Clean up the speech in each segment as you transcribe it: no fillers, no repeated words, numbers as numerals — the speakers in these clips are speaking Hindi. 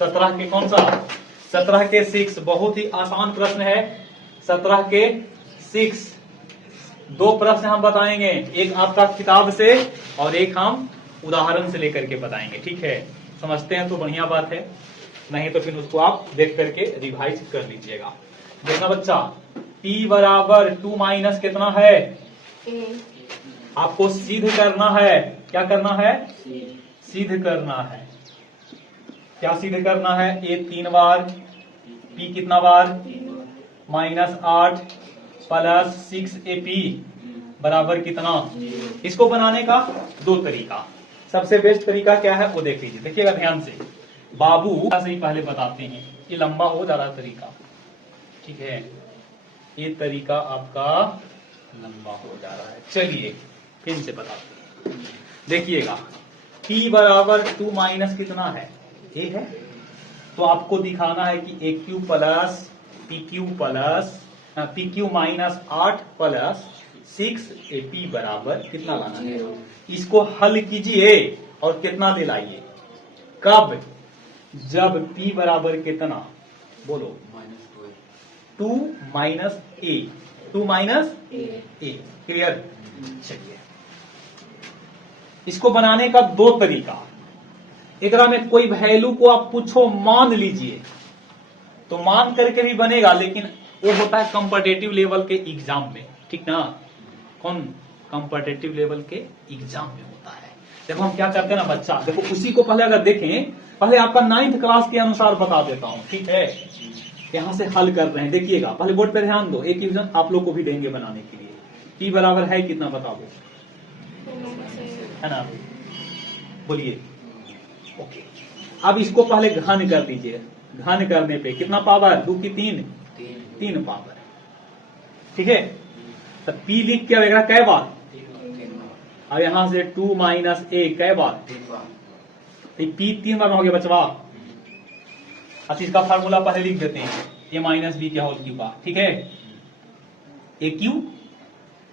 17 के कौन सा, 17 के 6। बहुत ही आसान प्रश्न है, 17 के 6। दो प्रश्न हम बताएंगे, एक आपका किताब से और एक हम उदाहरण से लेकर के बताएंगे। ठीक है, समझते हैं तो बढ़िया बात है, नहीं तो फिर उसको आप देख करके रिवाइज कर लीजिएगा। देखना बच्चा, p बराबर 2 माइनस कितना है, आपको सिद्ध करना है। क्या करना है, सिद्ध करना है। क्या सिद्ध करना है, a 3 बार, p कितना बार, -8 प्लस 6ab बराबर कितना। इसको बनाने का दो तरीका, सबसे बेस्ट तरीका क्या है वो देख लीजिए, देखिएगा ध्यान से। बाबू से ही पहले बताते हैं, ये लंबा हो जा रहा तरीका, ठीक है, ये तरीका आपका लंबा हो जा रहा है। चलिए फिर से बताते हैं, देखिएगा p बराबर 2 माइनस कितना है, a है, तो आपको दिखाना है कि aq plus pq minus 8 plus 6ab बराबर कितना लाना है। इसको हल कीजिए और कितना ले लाइए, कब, जब p बराबर कितना, बोलो, 2 minus a, 2 minus a। Clear. चलिए, इसको बनाने का दो तरीका, एकरा में कोई वैल्यू को आप पूछो, मान लीजिए तो मान करके भी बनेगा, लेकिन वो होता है कॉम्पिटिटिव लेवल के एग्जाम में, ठीक ना, कौन, कॉम्पिटिटिव लेवल के एग्जाम में होता है। देखो हम क्या करते हैं ना बच्चा, देखो उसी को पहले अगर देखें, पहले आपका 9th क्लास के अनुसार बता देता हूं, ठीक है, यहां से हल कर रहे हैं। देखिएगा पहले बोर्ड पर ध्यान दो, एक डिवीजन आप लोग को भी देंगे बनाने के लिए। p बराबर है कितना बता दो, है ना, बोलिए। ओके, अब इसको पहले घन कर दीजिए, घन करने पे कितना पावर, 2 की 3 पावर, ठीक है। तो p लिख के आएगा कै बार, अब यहां से 2 माइनस a कै बार, तो p 3 बार हो गया बचवा। अच्छा इसका फार्मूला पहले लिख देते हैं, a माइनस बी क्या होल क्यू का, ठीक है, A cube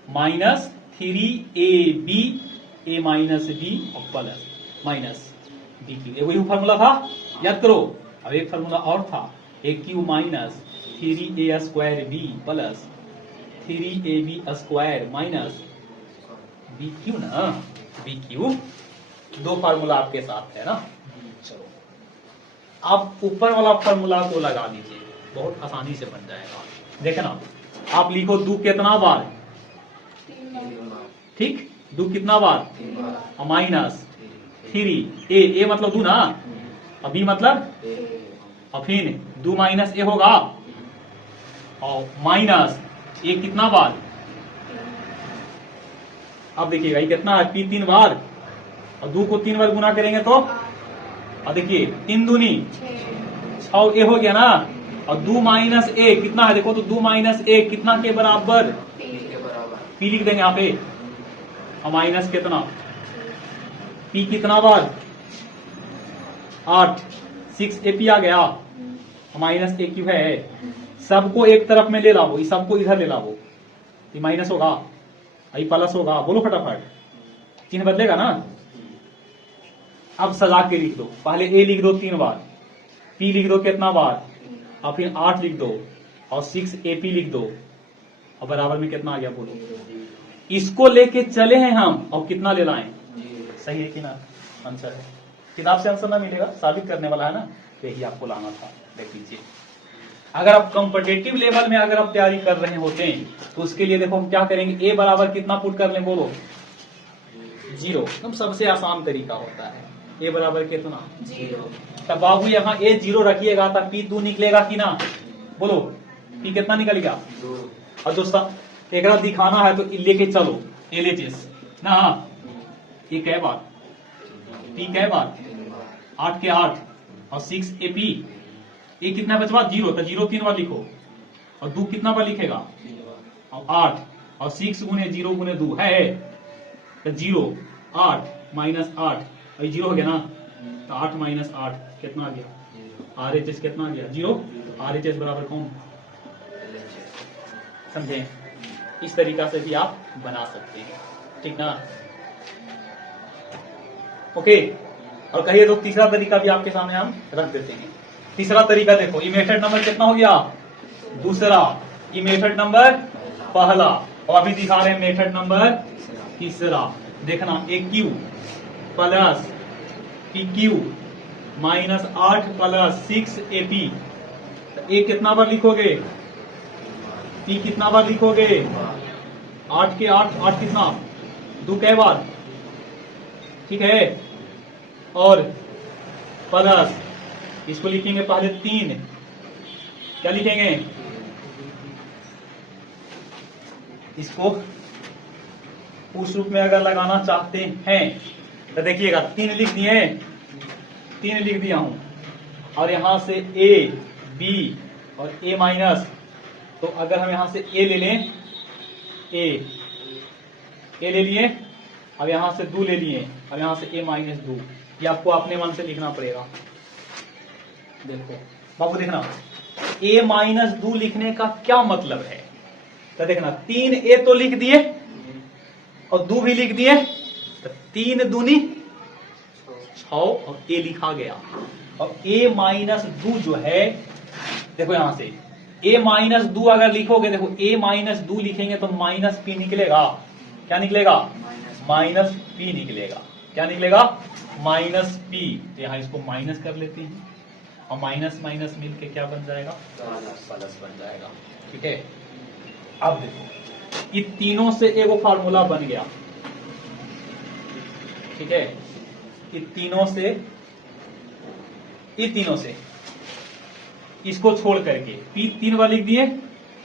minus 3ab a minus B और प्लस माइनस बी क्यू, वही फार्मूला था, याद करो। अब एक फार्मूला और था, A cube minus 3a square B plus 3ab square minus B cube ना, बी क्यू। दो फार्मूला आपके साथ है ना। चलो आप ऊपर वाला फार्मूला को लगा दीजिए, बहुत आसानी से बन जाएगा। देखे ना, आप लिखो 2 कितना बार, ठीक, 2 कितना बार, माइनस 3 ए मतलब 2 ना, और बी मतलब, और फिर 2 माइनस ए होगा, और माइनस ए कितना बार, अब देखिएगा ये कितना है, p 3 बार, और 2 को 3 बार गुना करेंगे तो, और देखिए 3 दूनी 6 ए हो गया ना, और 2 माइनस ए कितना है, देखो तो 2 माइनस ए कितना के बराबर, p लिख देंगे यहाँ पे, और माइनस कितना, p कितना बार, 8, 6ab आ गया, माइनस ए क्यू है, सबको एक तरफ में ले लाओ, सबको इधर ले लाओ, ये माइनस होगा, ये प्लस होगा, बोलो फटाफट, चिन्ह बदलेगा ना। अब सजा के लिख दो, पहले a लिख दो 3 बार, p लिख दो कितना बार, और फिर 8 लिख दो, और 6ab लिख दो, और बराबर में कितना आ गया बोलो। इसको लेके चले हैं हम, और कितना ले लाएं, सही है कि ना, आंसर है। किताब से आंसर ना मिलेगा, साबित करने वाला है ना, यही आपको लाना था। देख लीजिए, अगर आप कॉम्पिटिटिव लेवल में अगर आप तैयारी कर रहे होते हैं तो उसके लिए देखो हम क्या करेंगे, a बराबर कितना पुट कर लें बोलो, 0, एकदम सबसे आसान तरीका होता है। a बराबर कितना, 0। तब बाबू यहाँ a 0 रखिएगा, तब p 2 निकलेगा कि ना, बोलो, p कितना निकलेगा, 2। और दोस्तों एक दिखाना है तो लेके चलो, एलएचएस ना, ये कै बार, p कै बार, 8 के 8, और 6ab, ये कितना बचवा, 0, तो 0 3 बार लिखो, और 2 कितना बार लिखेगा, और 8, और 6 गुने 0 गुने 2 है, तो 0 8 माइनस 8, और 0 हो गया ना, तो 8 माइनस 8 कितना आ गया, RHS कितना आ गया, 0। RHS बराबर कौन, समझे, इस तरीका से भी आप बना सकते हैं, ठीक ना। ओके, और कहिए तो तीसरा तरीका भी आपके सामने हम रख देते हैं। तीसरा तरीका देखो, ये मेथड नंबर कितना हो गया, दूसरा, ये मेथड नंबर पहला, और अभी दिखा रहे हैं मेथड नंबर तीसरा। देखना, A cube plus P cube minus 8 plus 6 AP। A कितना बार लिखोगे, पी कितना बार लिखोगे, 8 के 8, 8 कितना, 2 कै बार, ठीक है, और प्लस इसको लिखेंगे पहले 3, क्या लिखेंगे, इसको उस रूप में अगर लगाना चाहते हैं तो देखिएगा 3 लिख दिए, 3 लिख दिया हूं, और यहां से ए बी और ए माइनस, तो अगर हम यहां से ए ले लें, ए ले लिए, अब यहां से 2 ले लिए, अब यहां से ए माइनस 2, ये आपको अपने मन से लिखना पड़ेगा। देखो बाबू, देखना ए माइनस 2 लिखने का क्या मतलब है, तो देखना 3 ए तो लिख दिए और 2 भी लिख दिए, तो 3 दूनी 6 और ए लिखा गया। और ए माइनस 2 जो है, देखो यहां से ए माइनस 2 अगर लिखोगे, देखो ए माइनस 2 लिखेंगे तो माइनस पी निकलेगा, क्या निकलेगा, माइनस पी निकलेगा, क्या निकलेगा, माइनस पी। तो यहां इसको माइनस कर लेते हैं, और माइनस माइनस मिलके क्या बन जाएगा, प्लस बन जाएगा, ठीक है। अब देखो, ये तीनों से एगो फार्मूला बन गया, ठीक है, ये तीनों से इसको छोड़ करके पी 3 बार लिख दिए,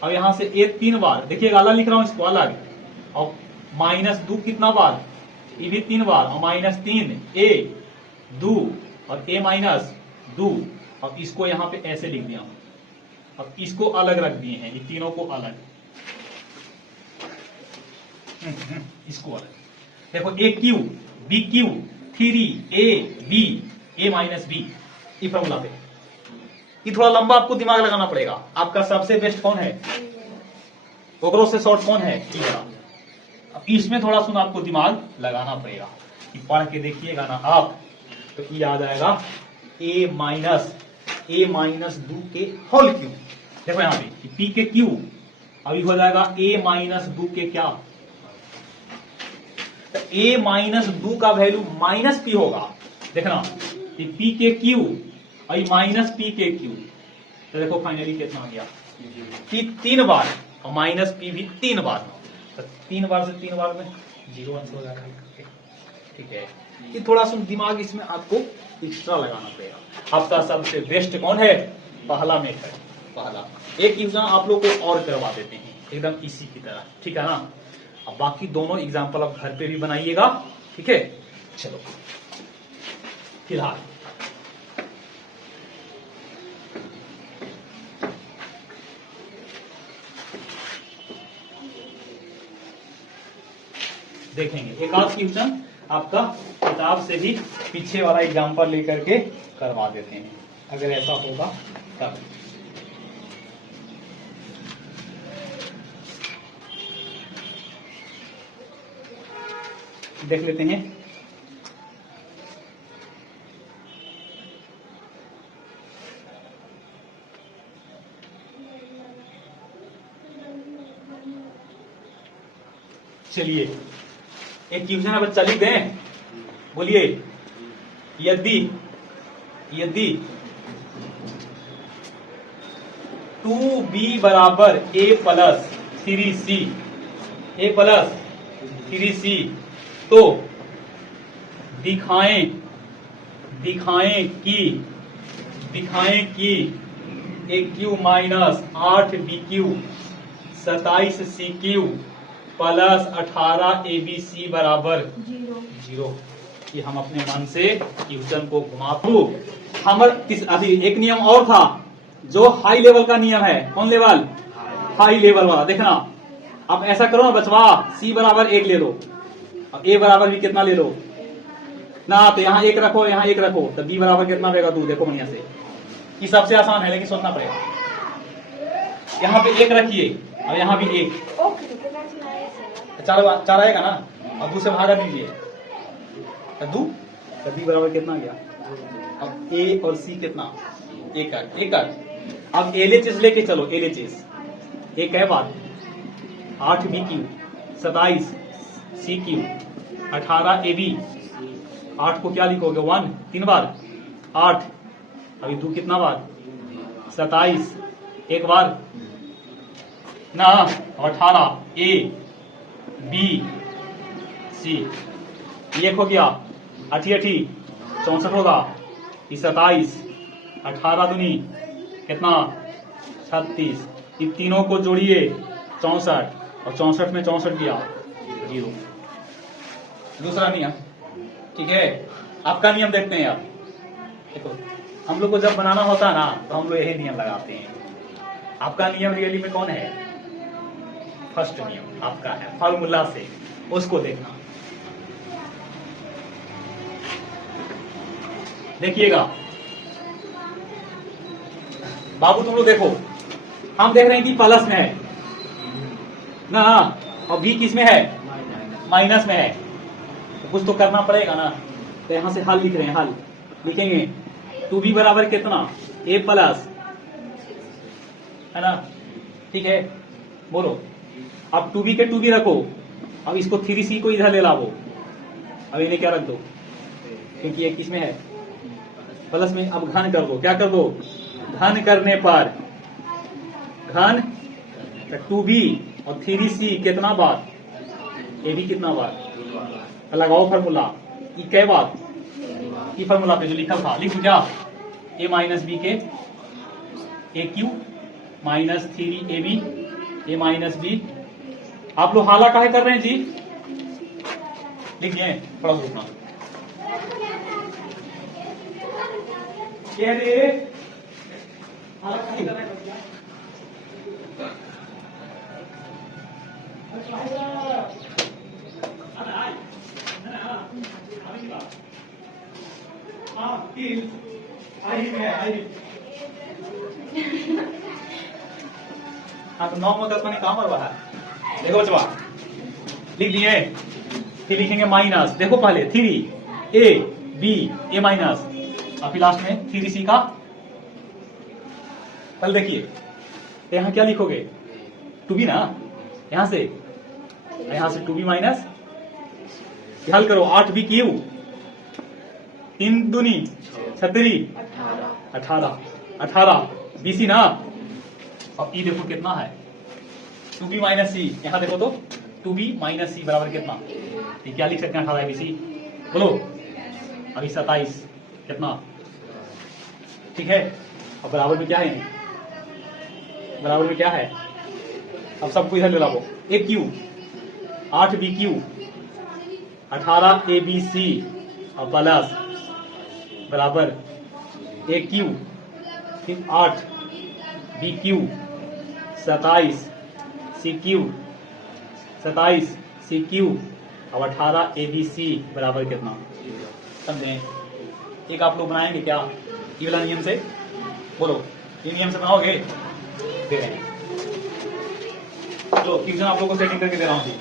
अब यहां से ए 3 बार, देखिएगा अलग लिख रहा हूं इसको अलग, और माइनस 2 कितना बार, ये भी 3 बार, और माइनस 3 ए 2 और ए माइनस 2, और इसको यहां पे ऐसे लिख दिया हूं। अब इसको अलग रख दिए हैं, ये तीनों को अलग, इसको अलग। देखो A cube B cube 3 A B A minus B, ये फॉर्मूला पे, ये थोड़ा लंबा आपको दिमाग लगाना पड़ेगा। आपका सबसे बेस्ट कौन है, ओकरो से शॉर्ट कौन है, ये वाला। अब इसमें थोड़ा सुन आपको दिमाग लगाना पड़ेगा, कि पढ़ के देखिएगा ना आप, तो ये याद आएगा ए माइनस 2 के होल क्यू। देखो यहां पे पी के क्यू, अभी हो जाएगा ए माइनस 2 के क्या, तो ए माइनस 2 का वैल्यू माइनस पी होगा। देखना, ये पी के क्यू और माइनस पी के क्यू, तो देखो फाइनली कितना आ गया, पी 3 बार और माइनस पी भी 3 बार, तो 3 बार से 3 बार में 0 आंसर हो जाएगा, ठीक है। ये थोड़ा सा दिमाग इसमें आपको एक्स्ट्रा लगाना पड़ेगा। आपका सबसे बेस्ट कौन है, पहला मेथड, पहला। एक एग्जाम आप लोग को और करवा देते हैं एकदम इसी की तरह, ठीक है ना। अब बाकी दोनों एग्जाम्पल आप घर पे भी बनाइएगा, ठीक है। चलो फिलहाल देखेंगे एक आध क्वेश्चन आपका किताब से भी पीछे वाला एग्जाम्पल लेकर के करवा देते हैं, अगर ऐसा होगा तब। देख लेते हैं, चलिए एक क्वेश्चन है बच्चा, लिख दें, बोलिए। यदि 2b बराबर a प्लस 3c तो दिखाएं कि a Q minus 8b Q 27c Q plus 18 ABC बराबर 0। ये हम अपने मन से क्वेश्चन को घुमा दू। अभी एक नियम और था जो हाई लेवल का नियम है, कौन लेवल, हाई लेवल वाला। देखना, अब ऐसा करो ना बचवा, C बराबर 1 ले लो, अब A बराबर भी कितना ले लो ना, तो यहाँ 1 रखो, यहाँ 1 रखो, तो B बराबर कितना रहेगा 2। देखो बढ़िया से, ये सबसे आसान है लेकिन सोचना पड़ेगा। यहाँ पे 1 रखिए और यहाँ भी 1, 4 आएगा ना, और 2 से भागा दीजिए, तो 2 तो बी बराबर कितना गया? अब ए और सी कितना? एक अब एलएचएस लेके चलो, एलएचएस एक है बात, 8 B cube 27 C cube 18 A B. 8 को क्या लिखोगे? 1 3 बार 8, अभी 2 कितना बार? 27 एक बार ना, 18 ए बी सी, एक हो गया 88 64 होगा, 27 18 दूनी कितना? 36, इन तीनों को जोड़िए 64 और 64 में 64 किया 0। दूसरा नियम, ठीक है, आपका नियम देखते हैं। आप देखो, हम लोग को जब बनाना होता है ना तो हम लोग यही नियम लगाते हैं। आपका नियम रियली में कौन है? फर्स्ट नियम आपका है फॉर्मूला से, उसको देखना। देखिएगा बाबू, तुम लोग देखो, हम देख रहे हैं कि प्लस में है ना, और बी किस में है? माइनस में है, तो कुछ तो करना पड़ेगा ना। तो यहां से हल लिख रहे हैं, हल लिखेंगे 2b बराबर कितना? a प्लस, है ना, ठीक है, बोलो। अब 2b के 2b रखो, अब इसको 3c को इधर ले लाओ, अब इन्हें क्या रख दो, क्योंकि ये किस में है? प्लस में। अब घन कर दो, क्या कर दो? घन करने पर घन 2b और 3c कितना बार? ए भी कितना बार? लगाओ फार्मूला, ये क्या बात? ये फार्मूला पे जो लिखा था लिखो क्या? a माइनस बी के A cube minus 3ab a minus B. आप लोग हाला काहे कर रहे हैं जी? लिखिए, थोड़ा सा रुकना। हाँ तो 9 में 10 में काम रहा है। देखो बचवा, लिख दिए, फिर लिखेंगे माइनस, देखो पहले 3 ए बी ए माइनस, और फिर लास्ट में 3c का। कल देखिए, तो यहां क्या लिखोगे? 2b ना, यहां से 2b माइनस, हल करो 8b क्यू 3 दूनी 36 18 बीसी ना। अब ई देखो कितना है? 2b माइनस सी, यहां देखो तो 2b माइनस सी बराबर कितना? ये क्या लिख सकते हैं? 18 बीसी, बोलो। अभी 27 कितना? ठीक है, अब बराबर में क्या है? बराबर में क्या है? अब सबको इधर ले लाओ, A cube 8 B cube 18 A B C और प्लस बराबर ए क्यू फिर 8 B cube 27 C cube 27 C cube और 18 ए बी सी बराबर कितना? समझे? एक आप लोग बनाएंगे क्या ये वाला नियम से? बोलो, ये नियम से बनाओगे? दे रहे हैं, चलो ट्यूशन आप लोग को सेटिंग करके दे रहा हूं जी।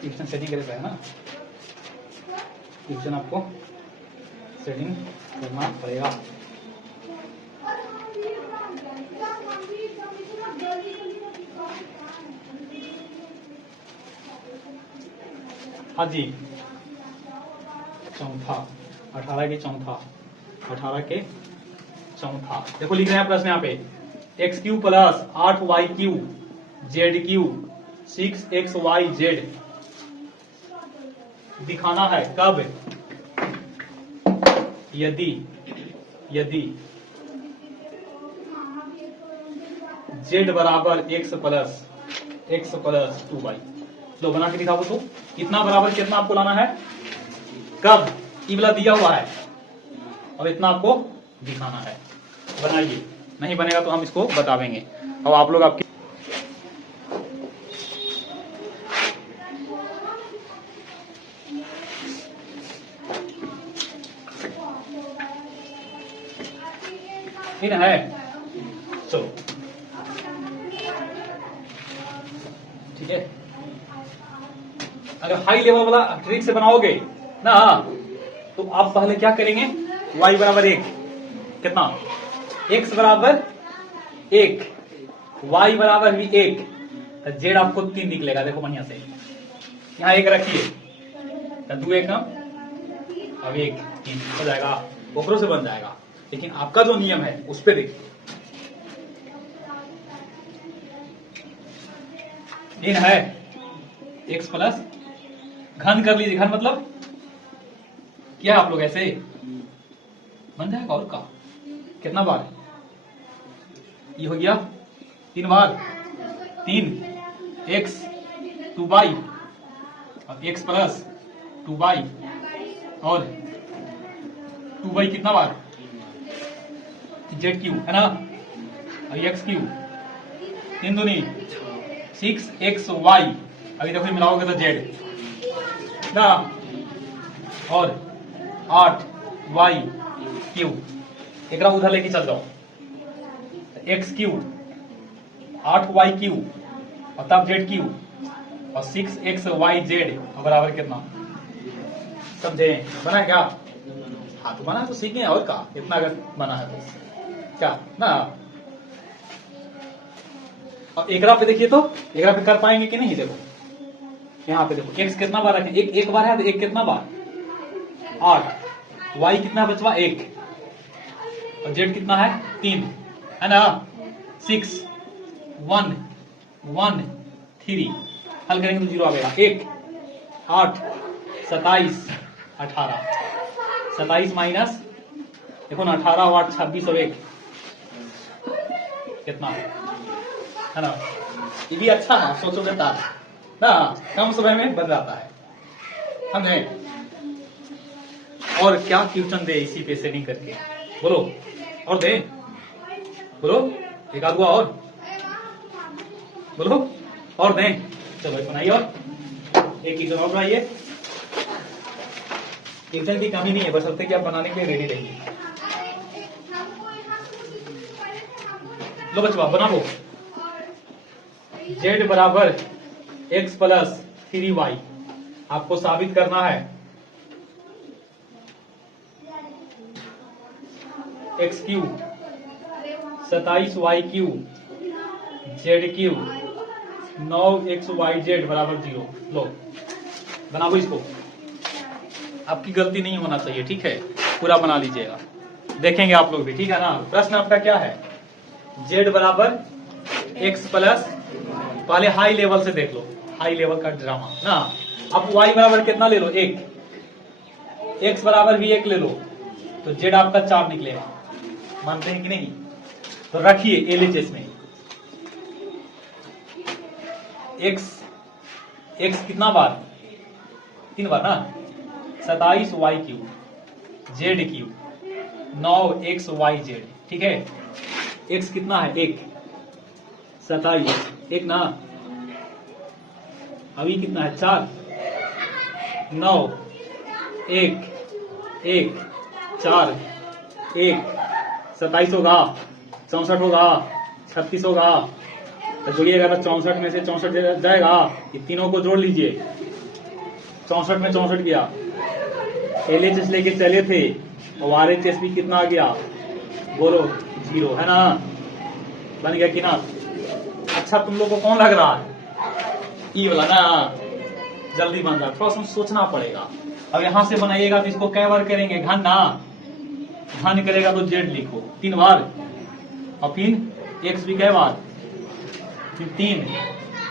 ट्यूशन सेटिंग करके है ना, ट्यूशन आपको सेटिंग करना पड़ेगा। हाँ जी, चौथा 18 के चौथा 18 के चौथा देखो लिख रहे हैं प्रश्न यहाँ पे, X cube plus 8 Y cube Z cube 6 X Y Z दिखाना है कब? यदि जेड बराबर एक्स प्लस 2 वाई। लो बना के दिखाओ तो, कितना बराबर कितना आपको लाना है? कब? ई वाला दिया हुआ है, अब इतना आपको दिखाना है। बनाइए, नहीं बनेगा तो हम इसको बतावेंगे। अब आप लोग आपके ठीक है, चलो अगर हाई लेवल वाला ट्रिक से बनाओगे ना, तो आप पहले क्या करेंगे, y बराबर 1, कितना, x बराबर 1, y बराबर भी 1, तो z आपको 3 निकलेगा। देखो बढ़िया से, यहाँ 1 रखिए, तो 2 1 अब 1 3 हो जाएगा, ऊपरों से बन जाएगा। लेकिन आपका जो नियम है उस पर देखिए, इन है x प्लस घन कर लीजिए, घन मतलब क्या आप लोग ऐसे बन जाएगा। और का कितना बार, ये हो गया 3 बार, 3 x 2y और x प्लस 2y और 2y कितना बार, z क्यू है ना, और x क्यू 3 दूनी 6xy, अभी देखो मिलाओगे तो z ना, और 8y क्यू, एक उधर लेके चल जाओ, x क्यू 8y क्यू और तब z क्यू और 6xyz बराबर कितना, समझे, बना है क्या, हाँ तो बना तो सीखे, और का इतना अगर बना है तो क्या ना। अब एकरा पे देखिए, तो एकरा पे कर पाएंगे कि नहीं, देखो यहाँ पे देखो x कितना बार रखें, एक बार है तो एक कितना बार 8, y कितना बचवा 1 और z कितना है 3 है ना, 6 1 1 3, हल करेंगे तो 0 आएगा, 1 8 27 18, 27 माइनस देखो ना 18 और 8 26 और 1 कितना है ना। ये भी अच्छा ना, सोचोगे तार ना, कम समय में बन जाता है, समझे। और क्या क्वेश्चन दे इसी पे सेटिंग करके, बोलो और दे, बोलो एक आध और बोलो और दें, चलो बनाइए, और एक क्वेश्चन और बनाइए। क्वेश्चन की कमी नहीं है, बस कि आप बनाने के लिए रेडी रहिए। लो बच्चों बना लो, z बराबर x प्लस 3y आपको साबित करना है, x Q 27y Q z Q 9xyz बराबर 0। लो बनाओ इसको, आपकी गलती नहीं होना चाहिए, ठीक है, पूरा बना लीजिएगा, देखेंगे आप लोग भी, ठीक है ना। प्रश्न आपका क्या है, z बराबर x प्लस, पहले हाई लेवल से देख लो, हाई लेवल का ड्रामा ना। अब y बराबर कितना ले लो 1, x बराबर भी 1 ले लो, तो z आपका 4 निकलेगा, मानते हैं कि नहीं, तो रखिए एलएचएस में x कितना बार 3 बार ना, 27y Q z Q 9xyz, ठीक है, x कितना है 1 27 1 ना, अभी कितना है 4 9 1 1 4 1 27 होगा, 64 होगा, 36 होगा, तो जोड़िएगा तो 64 में से 64 जाएगा, ये तीनों को जोड़ लीजिए, 64 में 64 गया, एलएचएस लेके चले थे और आरएचएस भी कितना आ गया, बोलो 0 है ना, बन गया कि ना। अच्छा तुम लोग को कौन लग रहा है, ई वाला ना, जल्दी बन जाए, थोड़ा सा सोचना पड़ेगा। अब यहां से बनाइएगा तो इसको कै बार करेंगे, घन ना, घन करेगा तो जेड लिखो 3 बार, और फिर एक्स भी कै बार, फिर 3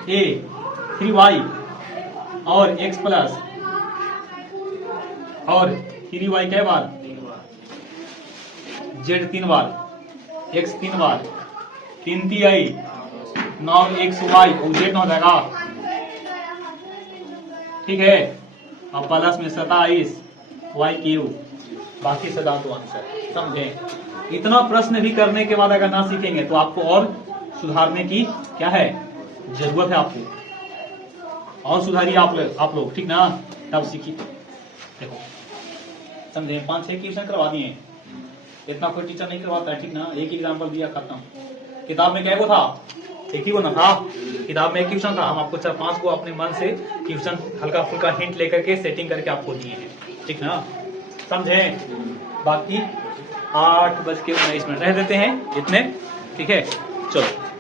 a 3y और x प्लस और 3y कै बार, z 3 बार, x 3 बार, 3 3i 9xy z हो जाएगा, ठीक है, और प्लस में 27 y क्यू, बाकी सदा तो आंसर, समझे। इतना प्रश्न भी करने के बाद अगर ना सीखेंगे तो आपको और सुधारने की क्या है जरूरत है, आपको और सुधारिए आप लोग, ठीक ना, तब सीखिए। देखो समझे, 5-6 क्वेश्चन करवा दिए, इतना कोई टीचर नहीं करवाता है, ठीक ना, एक एग्जाम्पल दिया खत्म। किताब में क्या था एक ही को ना था, किताब में एक क्वेश्चन था, हम आपको 4-5 को अपने मन से क्वेश्चन हल्का फुल्का हिंट लेकर के सेटिंग करके आपको दिए हैं, ठीक ना, समझे। बाकी 8:19 रह देते हैं इतने, ठीक है, चलो।